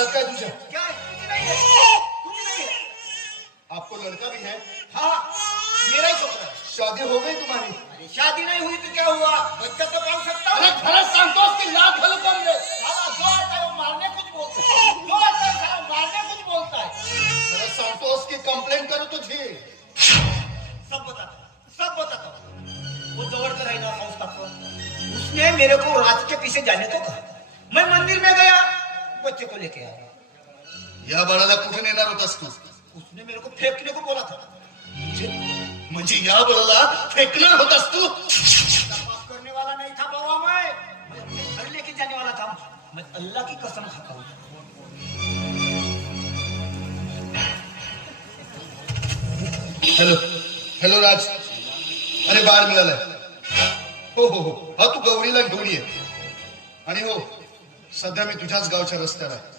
लक्षात काय तुझ्या? क्या है? कुछ नहीं है, कुछ नहीं है। आपको लड़का भी है? हाँ, मेरा ही छोकरा है। शादी हो गई तुम्हारी? अरे शादी नहीं हुई तो क्या हुआ, बच्चा तो पाल सकता हूँ। अरे खरंच सांगतोस की लात घालू कम रे? साला जो आता है वो मारने कुछ बोलता है, जो आता है साला मारने कुछ बोलता है। खरंच सांगतोस की कंप्लेंट करू तुझी? सब बताता हूँ। वो जवळ का रहना संस्थापक, उसने मेरे को रात के पीछे जाने को कहा। मैं मंदिर में गया, बच्चे को लेके आया। या बाळाला कुठे नेणार होतास तू? उसने मेरे को फेंकने को बोला था। म्हणजे या बाळाला फेकणार होतास तू? तपास करने वाला नहीं था बाबा, मैं अपने घर लेके जाने वाला था। मैं अल्लाह की कसम खाता हूँ। हॅलो हॅलो राज, अरे बाळ मिळालंय. हो हो हो, हा तू गौरीला घेऊन ये. आणि हो, सध्या मी तुझ्याच गावच्या रस्त्याला आहे.